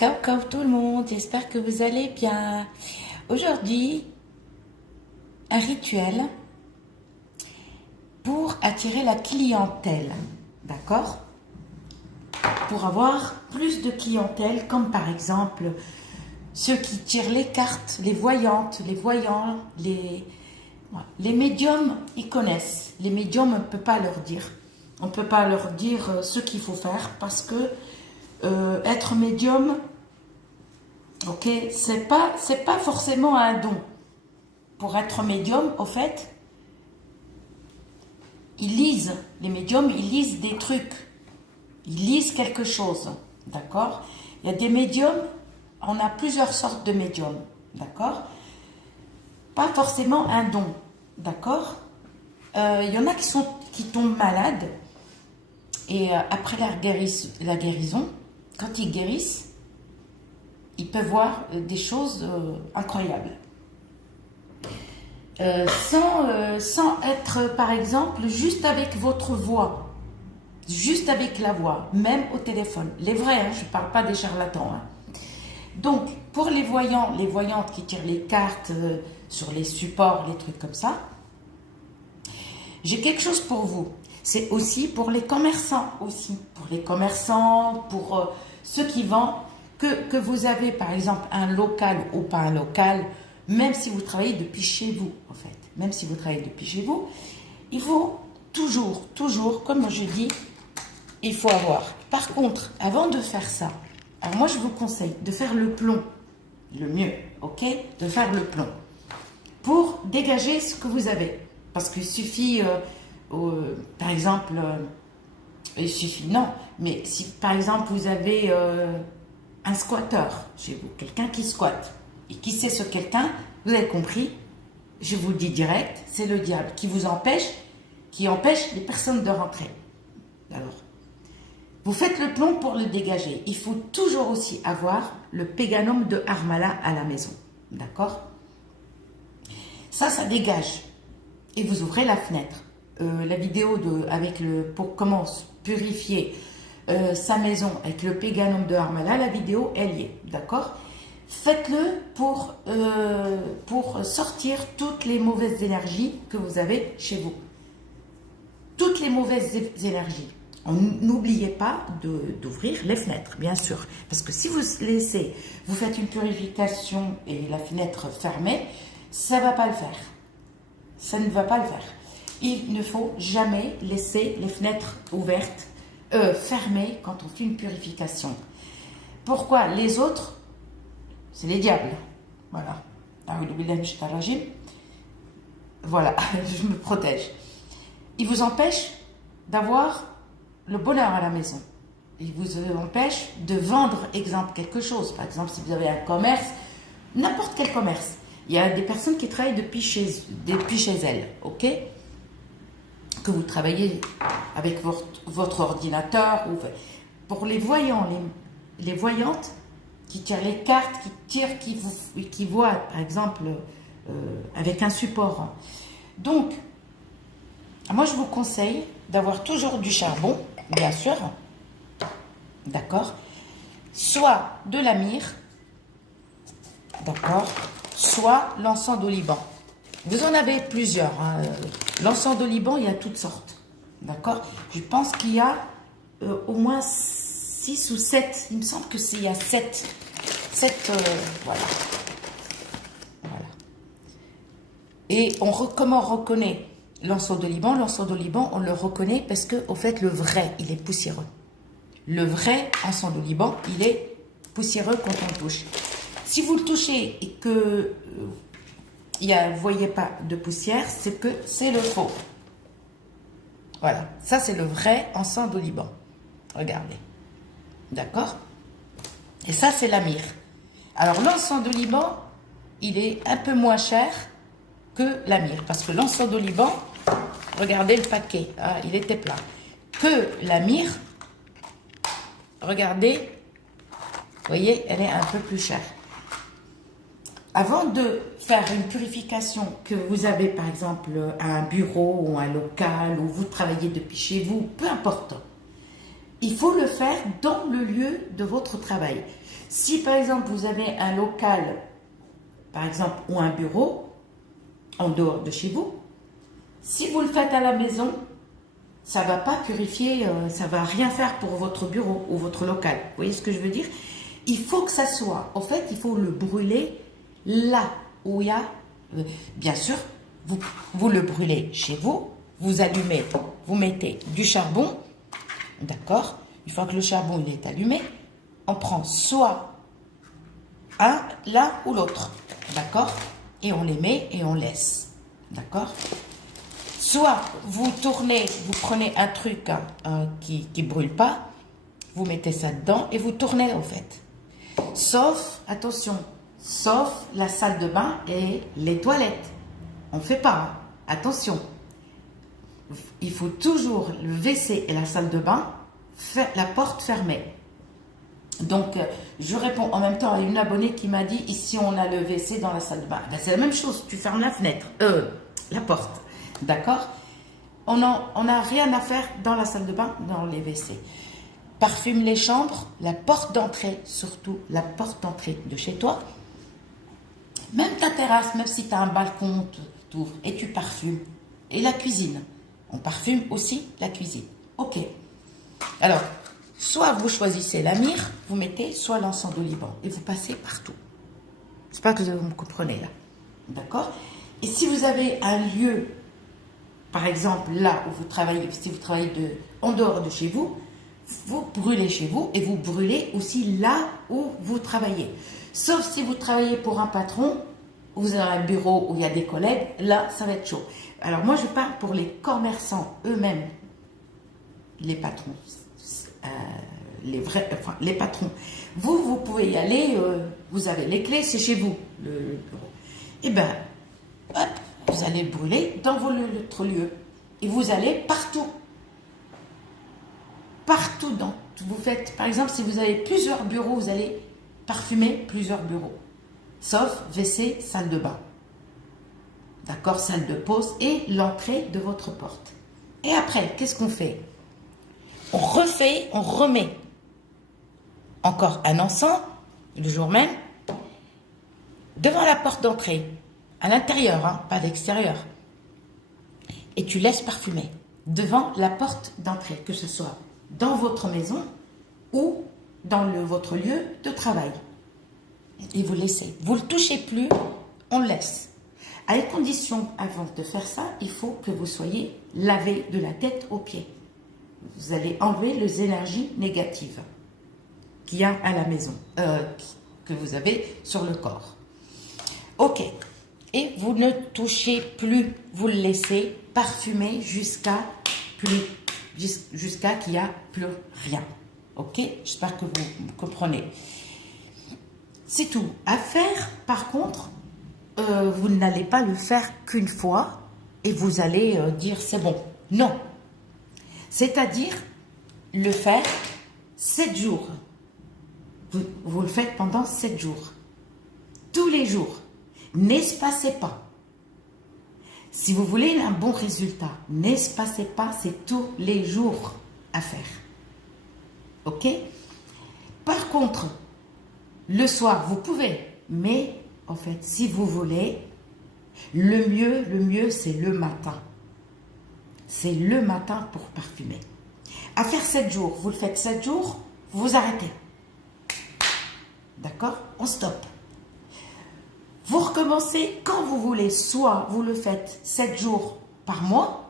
Ciao tout le monde, j'espère que vous allez bien. Aujourd'hui, un rituel pour attirer la clientèle, d'accord? Pour avoir plus de clientèle, comme par exemple ceux qui tirent les cartes, les voyantes, les voyants, les médiums, ils connaissent. Les médiums, on ne peut pas leur dire. On ne peut pas leur dire ce qu'il faut faire parce que être médium, ok, c'est pas forcément un don. Pour être médium, au fait, ils lisent, les médiums, ils lisent des trucs. Ils lisent quelque chose, d'accord? Il y a des médiums, on a plusieurs sortes de médiums, d'accord? Pas forcément un don, d'accord? Il y en a qui tombent malades et après la guérison, quand ils guérissent, ils peuvent voir des choses incroyables. Sans être, par exemple, juste avec votre voix, juste avec la voix, même au téléphone. Les vrais, hein, je ne parle pas des charlatans. Hein. Donc, pour les voyants, les voyantes qui tirent les cartes sur les supports, les trucs comme ça, j'ai quelque chose pour vous. C'est aussi pour les commerçants, aussi. Pour les commerçants, pour ceux qui vendent, que vous avez, par exemple, un local ou pas un local, même si vous travaillez depuis chez vous, en fait. Même si vous travaillez depuis chez vous, il faut toujours, comme je dis, il faut avoir. Par contre, avant de faire ça, alors moi je vous conseille de faire le plomb, le mieux, ok? De faire le plomb pour dégager ce que vous avez. Parce qu'il suffit, par exemple, il suffit, non, mais si par exemple vous avez un squatteur chez vous, quelqu'un qui squatte, et qui sait ce quelqu'un, vous avez compris, je vous le dis direct, c'est le diable qui empêche les personnes de rentrer. Alors, vous faites le plomb pour le dégager. Il faut toujours aussi avoir le péganum de Harmala à la maison. D'accord? Ça dégage. Et vous ouvrez la fenêtre. La vidéo pour comment purifier sa maison avec le péganum de Harmala, la vidéo, elle y est. D'accord? Faites-le pour sortir toutes les mauvaises énergies que vous avez chez vous. Toutes les mauvaises énergies. N'oubliez pas d'ouvrir les fenêtres, bien sûr. Parce que si vous faites une purification et la fenêtre fermée, ça ne va pas le faire. Ça ne va pas le faire. Il ne faut jamais laisser les fenêtres ouvertes, fermées quand on fait une purification. Pourquoi? Les autres, c'est les diables. Voilà. Voilà, je me protège. Ils vous empêchent d'avoir le bonheur à la maison. Il vous empêche de vendre, exemple, quelque chose. Par exemple, si vous avez un commerce, n'importe quel commerce. Il y a des personnes qui travaillent depuis chez elles, ok? Que vous travaillez avec votre ordinateur. Pour les voyants, les voyantes qui tirent les cartes, qui voient, par exemple, avec un support. Donc, moi, je vous conseille d'avoir toujours du charbon, bien sûr, d'accord, soit de la myrrhe, d'accord, soit l'encens d'oliban. Vous en avez plusieurs. Hein. L'encens d'oliban, il y a toutes sortes, d'accord. Je pense qu'il y a au moins 6 ou 7. Il me semble qu'il y a 7. Voilà. Voilà. Et comment on reconnaît l'encens d'oliban? L'encens d'oliban, on le reconnaît parce que, au fait, le vrai, il est poussiéreux. Le vrai encens d'oliban, il est poussiéreux quand on le touche. Si vous le touchez et que vous ne voyez pas de poussière, c'est que c'est le faux. Voilà, ça c'est le vrai encens d'oliban. Regardez. D'accord? Et ça c'est la myrrhe. Alors l'encens d'oliban, il est un peu moins cher que la myrrhe. Parce que l'encens d'oliban, regardez le paquet, hein, il était plein. Que la myrrhe, regardez, vous voyez, elle est un peu plus chère. Avant de faire une purification, que vous avez par exemple un bureau ou un local, ou vous travaillez depuis chez vous, peu importe, il faut le faire dans le lieu de votre travail. Si par exemple vous avez un local, par exemple, ou un bureau, en dehors de chez vous, si vous le faites à la maison, ça ne va pas purifier, ça ne va rien faire pour votre bureau ou votre local. Vous voyez ce que je veux dire? Il faut que ça soit, en fait, il faut le brûler là où il y a, bien sûr, vous le brûlez chez vous, vous allumez, vous mettez du charbon, d'accord? Une fois que le charbon il est allumé, on prend soit l'un ou l'autre, d'accord? Et on les met et on laisse, d'accord? Soit vous tournez, vous prenez un truc qui ne brûle pas, vous mettez ça dedans et vous tournez en fait. Sauf, attention, sauf la salle de bain et les toilettes. On ne fait pas, hein. Attention. Il faut toujours le WC et la salle de bain, la porte fermée. Donc, je réponds en même temps à une abonnée qui m'a dit, ici on a le WC dans la salle de bain. Ben, c'est la même chose, tu fermes la fenêtre, la porte. D'accord? On n'a rien à faire dans la salle de bain, dans les WC. Parfume les chambres, la porte d'entrée, surtout la porte d'entrée de chez toi. Même ta terrasse, même si tu as un balcon, tu ouvres et tu parfumes. Et la cuisine. On parfume aussi la cuisine. Ok. Alors, soit vous choisissez la myrrhe, vous mettez, soit l'encens de Liban. Et vous passez partout. J'espère que vous me comprenez là. D'accord? Et si vous avez un lieu, par exemple là où vous travaillez, si vous travaillez en dehors de chez vous, vous brûlez chez vous et vous brûlez aussi là où vous travaillez. Sauf si vous travaillez pour un patron, vous avez un bureau où il y a des collègues, là ça va être chaud. Alors moi je parle pour les commerçants eux-mêmes, les patrons, les patrons. Vous pouvez y aller, vous avez les clés, c'est chez vous le bureau. Et bien, hop, vous allez brûler dans votre lieu et vous allez partout. Partout vous faites, par exemple, si vous avez plusieurs bureaux, vous allez parfumer plusieurs bureaux. Sauf WC, salle de bain. D'accord, salle de pause et l'entrée de votre porte. Et après, qu'est-ce qu'on fait? On remet encore un encens, le jour même, devant la porte d'entrée. À l'intérieur, hein, pas à l'extérieur. Et tu laisses parfumer devant la porte d'entrée, que ce soit dans votre maison ou dans votre lieu de travail. Et vous laissez. Vous ne le touchez plus, on le laisse. À la condition, avant de faire ça, il faut que vous soyez lavé de la tête aux pieds. Vous allez enlever les énergies négatives qu'il y a à la maison, que vous avez sur le corps. Ok. Et vous ne touchez plus, vous le laissez parfumer jusqu'à qu'il n'y a plus rien. Ok? J'espère que vous comprenez. C'est tout. À faire, par contre, vous n'allez pas le faire qu'une fois et vous allez dire c'est bon. Non. C'est-à-dire le faire 7 jours. Vous le faites pendant 7 jours. Tous les jours. N'espacez pas. Si vous voulez un bon résultat, n'espacez pas, c'est tous les jours à faire. Ok? Par contre, le soir, vous pouvez, mais en fait, si vous voulez, le mieux, c'est le matin. C'est le matin pour parfumer. À faire 7 jours, vous le faites 7 jours, vous arrêtez. D'accord? On stoppe. Vous recommencez quand vous voulez, soit vous le faites 7 jours par mois,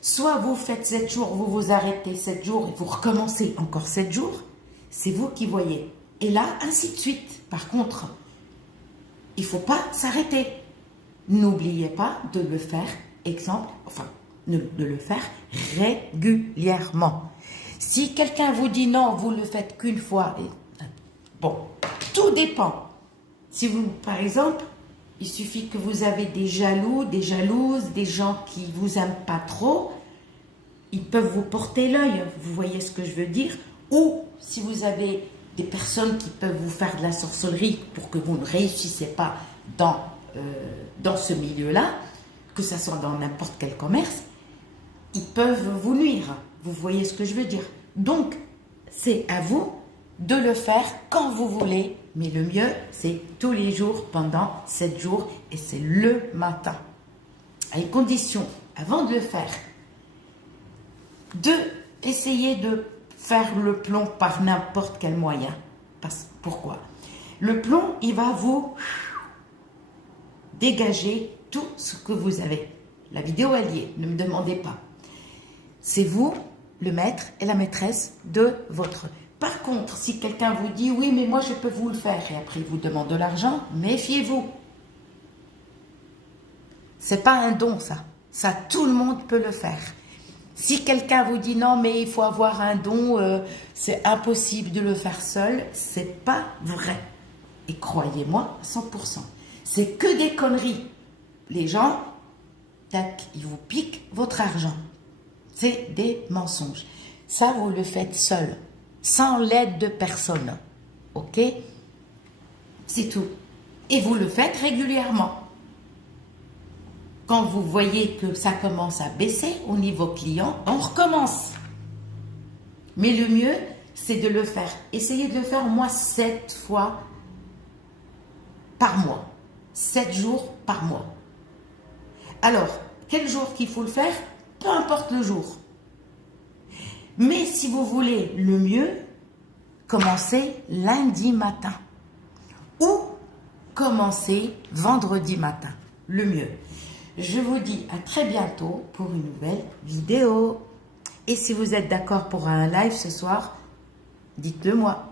soit vous faites 7 jours, vous vous arrêtez 7 jours et vous recommencez encore 7 jours, c'est vous qui voyez. Et là, ainsi de suite. Par contre, il ne faut pas s'arrêter. N'oubliez pas de le faire, de le faire régulièrement. Si quelqu'un vous dit non, vous ne le faites qu'une fois, bon, tout dépend. Si vous, par exemple, il suffit que vous avez des jaloux, des jalouses, des gens qui ne vous aiment pas trop, ils peuvent vous porter l'œil, vous voyez ce que je veux dire? Ou si vous avez des personnes qui peuvent vous faire de la sorcellerie pour que vous ne réussissez pas dans ce milieu-là, que ce soit dans n'importe quel commerce, ils peuvent vous nuire. Vous voyez ce que je veux dire? Donc, c'est à vous de le faire quand vous voulez, mais le mieux, c'est tous les jours pendant 7 jours et c'est le matin. À une condition, avant de le faire, de essayer de faire le plomb par n'importe quel moyen. Pourquoi? Le plomb, il va vous dégager tout ce que vous avez. La vidéo, elle y est, ne me demandez pas. C'est vous, le maître et la maîtresse de votre... Par contre, si quelqu'un vous dit, oui, mais moi je peux vous le faire, et après il vous demande de l'argent, méfiez-vous. C'est pas un don, ça. Ça, tout le monde peut le faire. Si quelqu'un vous dit, non, mais il faut avoir un don, c'est impossible de le faire seul, c'est pas vrai. Et croyez-moi, 100%. C'est que des conneries. Les gens, tac, ils vous piquent votre argent. C'est des mensonges. Ça, vous le faites seul, sans l'aide de personne. Ok? C'est tout. Et vous le faites régulièrement. Quand vous voyez que ça commence à baisser au niveau client, on recommence. Mais le mieux, c'est de le faire. Essayez de le faire au moins 7 fois par mois. 7 jours par mois. Alors, quel jour qu'il faut le faire? Peu importe le jour. Mais si vous voulez le mieux, commencez lundi matin. Ou commencez vendredi matin. Le mieux. Je vous dis à très bientôt pour une nouvelle vidéo. Et si vous êtes d'accord pour un live ce soir, dites-le moi.